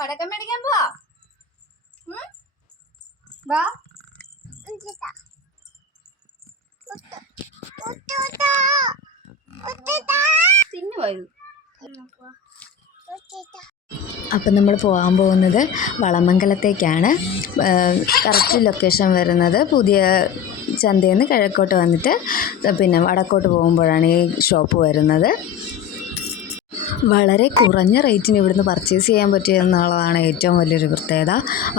പടക്കം മേടിക്കാൻ പോവാ. വാ. തിന്നുപോയത്. അപ്പം നമ്മൾ പോകാൻ പോകുന്നത് വളമംഗലത്തേക്കാണ്. കറക്റ്റ് ലൊക്കേഷൻ വരുന്നത് പുതിയ ചന്തയിൽ നിന്ന് കിഴക്കോട്ട് വന്നിട്ട് പിന്നെ വടക്കോട്ട് പോകുമ്പോഴാണ് ഈ ഷോപ്പ് വരുന്നത്. വളരെ കുറഞ്ഞ റേറ്റിന് ഇവിടുന്ന് പർച്ചേസ് ചെയ്യാൻ പറ്റിയെന്നുള്ളതാണ് ഏറ്റവും വലിയൊരു പ്രത്യേകത.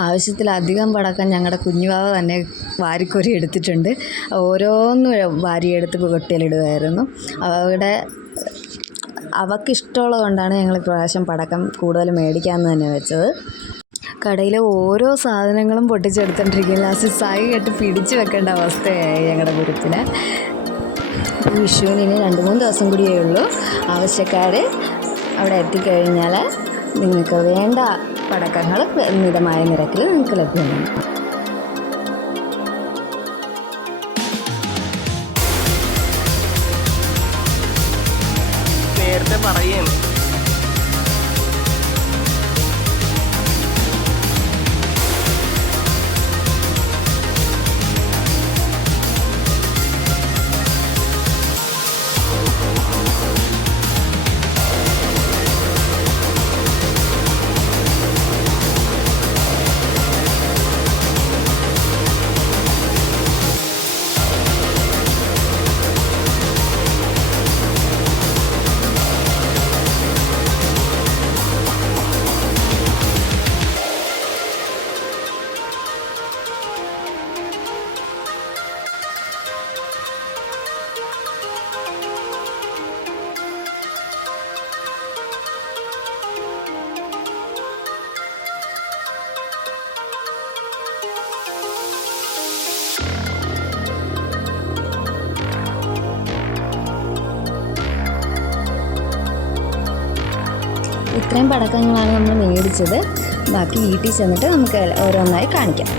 ആവശ്യത്തിലധികം പടക്കം ഞങ്ങളുടെ കുഞ്ഞുവാവ തന്നെ വാരിക്കോരി എടുത്തിട്ടുണ്ട്. ഓരോന്നും വാരിയെടുത്ത് കൊട്ടിയിലിടുമായിരുന്നു. അവൾക്കിഷ്ടമുള്ളത് കൊണ്ടാണ് ഞങ്ങൾ ഇപ്രാവശ്യം പടക്കം കൂടുതൽ മേടിക്കാമെന്ന് തന്നെ വെച്ചത്. കടയിലെ ഓരോ സാധനങ്ങളും പൊട്ടിച്ചെടുത്തോണ്ടിരിക്കും. ലാസ്റ്റ് സായി കെട്ട് പിടിച്ചു വെക്കേണ്ട അവസ്ഥയായി ഞങ്ങളുടെ ഗ്രൂപ്പിൽ. വിഷുവിന് ഇനി 2-3 ദിവസം കൂടിയേ ഉള്ളൂ. ആവശ്യക്കാർ അവിടെ എത്തിക്കഴിഞ്ഞാൽ നിങ്ങൾക്ക് വേണ്ട പടക്കങ്ങൾ മിതമായ നിരക്കിൽ നിങ്ങൾക്ക് ലഭ്യമാണ്. നേരത്തെ പറയും ഇത്രയും പടക്കങ്ങളാണ് നമ്മൾ മേടിച്ചത്. ബാക്കി വീട്ടിൽ ചെന്നിട്ട് നമുക്ക് ഓരോന്നായി കാണിക്കാം.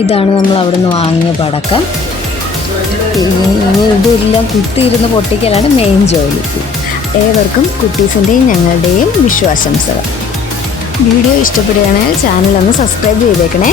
ഇതാണ് നമ്മൾ അവിടുന്ന് വാങ്ങിയ പടക്കം. ഇനി ഇതെല്ലാം കുത്തിയിരുന്ന് പൊട്ടിക്കലാണ് മെയിൻ ജോലി. ഏവർക്കും കുട്ടീസിൻ്റെയും ഞങ്ങളുടെയും വിഷു ആശംസകൾ. വീഡിയോ ഇഷ്ടപ്പെടുകയാണെങ്കിൽ ചാനലൊന്ന് സബ്സ്ക്രൈബ് ചെയ്തേക്കണേ.